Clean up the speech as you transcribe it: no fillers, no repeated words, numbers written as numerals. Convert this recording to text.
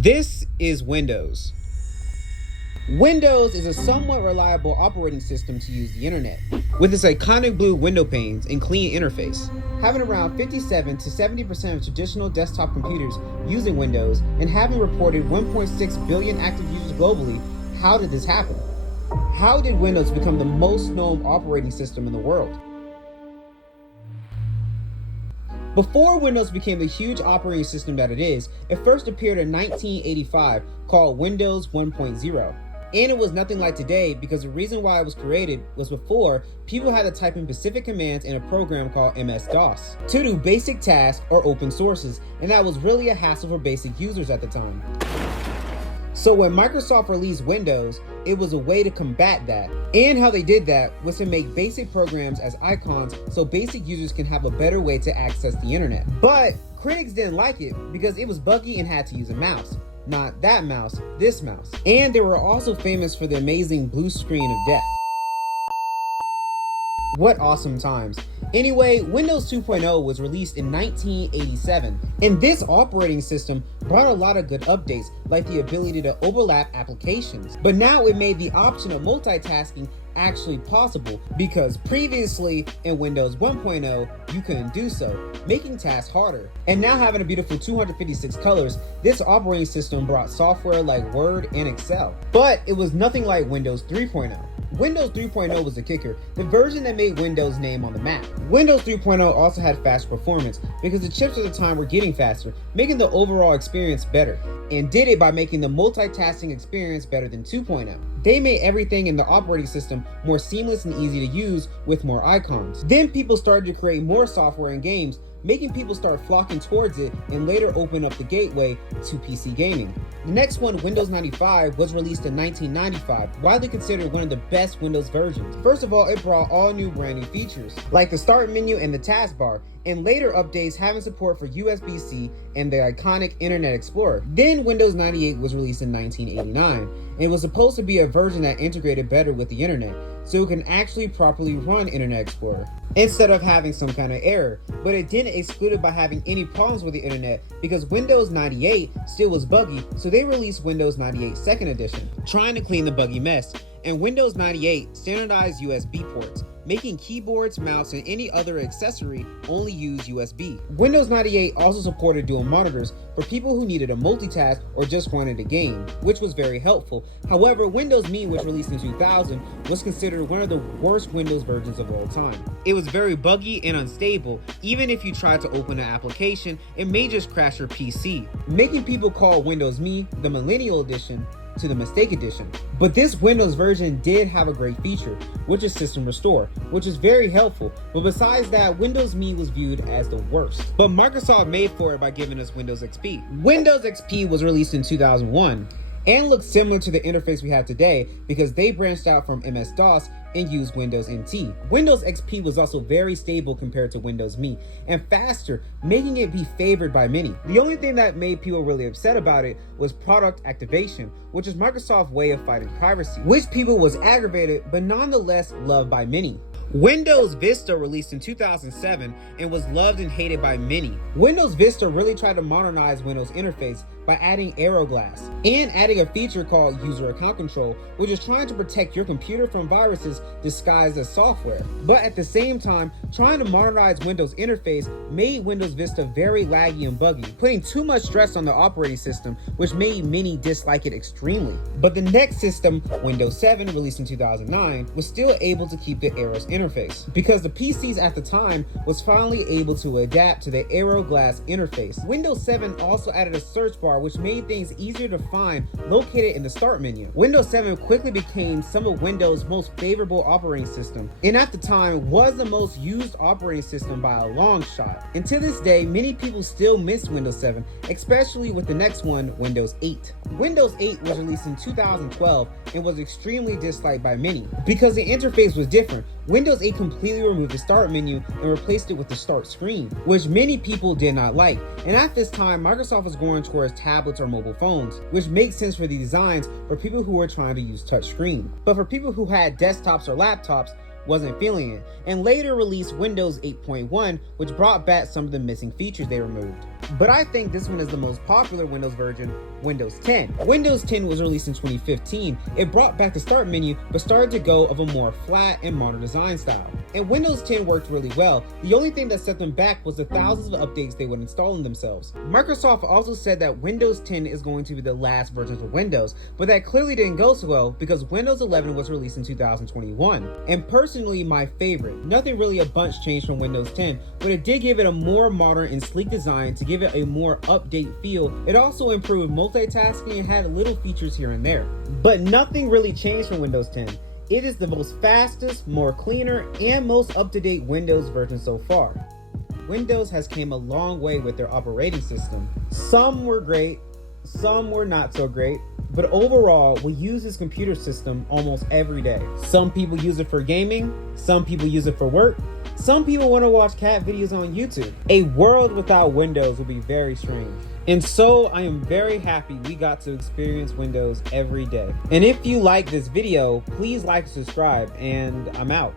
This is Windows. Windows is a somewhat reliable operating system to use the internet, with its iconic blue window panes and clean interface. Having around 57 to 70% of traditional desktop computers using Windows and having reported 1.6 billion active users globally, how did this happen? How did Windows become the most known operating system in the world? Before Windows became the huge operating system that it is, it first appeared in 1985 called Windows 1.0. And it was nothing like today because the reason why it was created was before people had to type in specific commands in a program called MS-DOS to do basic tasks or open sources, and that was really a hassle for basic users at the time. So when Microsoft released Windows, it was a way to combat that. And how they did that was to make basic programs as icons so basic users can have a better way to access the internet. But critics didn't like it because it was buggy and had to use a mouse. Not that mouse, this mouse. And they were also famous for the amazing blue screen of death. What awesome times. Anyway, Windows 2.0 was released in 1987, and this operating system brought a lot of good updates, like the ability to overlap applications. But now it made the option of multitasking actually possible, because previously in Windows 1.0 you couldn't do so, making tasks harder. And now having a beautiful 256 colors, this operating system brought software like Word and Excel. But it was nothing like Windows 3.0. Windows 3.0 was the kicker, the version that made Windows' name on the map. Windows 3.0 also had faster performance because the chips at the time were getting faster, making the overall experience better, and did it by making the multitasking experience better than 2.0. They made everything in the operating system more seamless and easy to use with more icons. Then people started to create more software and games, making people start flocking towards it and later open up the gateway to PC gaming. The next one, Windows 95, was released in 1995, widely considered one of the best Windows versions. First of all, it brought all new brand new features, like the start menu and the taskbar, and later updates having support for USB-C and the iconic Internet Explorer. Then Windows 98 was released in 1989, and it was supposed to be a version that integrated better with the internet, so it can actually properly run Internet Explorer instead of having some kind of error. But it didn't exclude it by having any problems with the internet, because Windows 98 still was buggy, so they released Windows 98 Second Edition, trying to clean the buggy mess. And Windows 98 standardized USB ports, making keyboards, mouse, and any other accessory only use USB. Windows 98 also supported dual monitors for people who needed a multitask or just wanted a game, which was very helpful. However, Windows Me, which released in 2000, was considered one of the worst Windows versions of all time. It was very buggy and unstable. Even if you tried to open an application, it may just crash your PC, making people call Windows Me the Millennial Edition to the Mistake Edition. But this Windows version did have a great feature, which is System Restore, which is very helpful. But besides that, Windows Me was viewed as the worst. But Microsoft made for it by giving us Windows XP. Windows XP was released in 2001 and looks similar to the interface we have today because they branched out from MS-DOS and used Windows NT. Windows XP was also very stable compared to Windows Me and faster, making it be favored by many. The only thing that made people really upset about it was product activation, which is Microsoft's way of fighting piracy, which people was aggravated but nonetheless loved by many. Windows Vista released in 2007 and was loved and hated by many. Windows Vista really tried to modernize Windows interface by adding Arrow Glass and adding a feature called User Account Control, which is trying to protect your computer from viruses disguised as software. But at the same time, trying to modernize Windows interface made Windows Vista very laggy and buggy, putting too much stress on the operating system, which made many dislike it extremely. But the next system, Windows 7, released in 2009, was still able to keep the Arrows interface because the PCs at the time was finally able to adapt to the Arrow Glass interface. Windows 7 also added a search bar, which made things easier to find, located in the start menu. Windows 7 quickly became some of Windows' most favorable operating system, and at the time was the most used operating system by a long shot. And to this day, many people still miss Windows 7, especially with the next one, Windows 8. Windows 8 was released in 2012 and was extremely disliked by many because the interface was different. Windows 8 completely removed the start menu and replaced it with the start screen, which many people did not like. And at this time, Microsoft was going towards tablets or mobile phones, which makes sense for the designs for people who were trying to use touchscreen. But for people who had desktops or laptops, wasn't feeling it, and later released Windows 8.1, which brought back some of the missing features they removed. But I think this one is the most popular Windows version, Windows 10. Windows 10 was released in 2015. It brought back the start menu, but started to go of a more flat and modern design style. And Windows 10 worked really well. The only thing that set them back was the thousands of updates they would install in themselves. Microsoft also said that Windows 10 is going to be the last version for Windows, but that clearly didn't go so well because Windows 11 was released in 2021. And personally, my favorite. Nothing really a bunch changed from Windows 10, but it did give it a more modern and sleek design to give it a more update feel. It also improved multitasking and had little features here and there. But nothing really changed from Windows 10. It is the most fastest, more cleaner, and most up-to-date Windows version so far. Windows has came a long way with their operating system. Some were great, some were not so great, but overall, we use this computer system almost every day. Some people use it for gaming, some people use it for work, some people want to watch cat videos on YouTube. A world without Windows would be very strange. And so I am very happy we got to experience Windows every day. And if you like this video, please like and subscribe, and I'm out.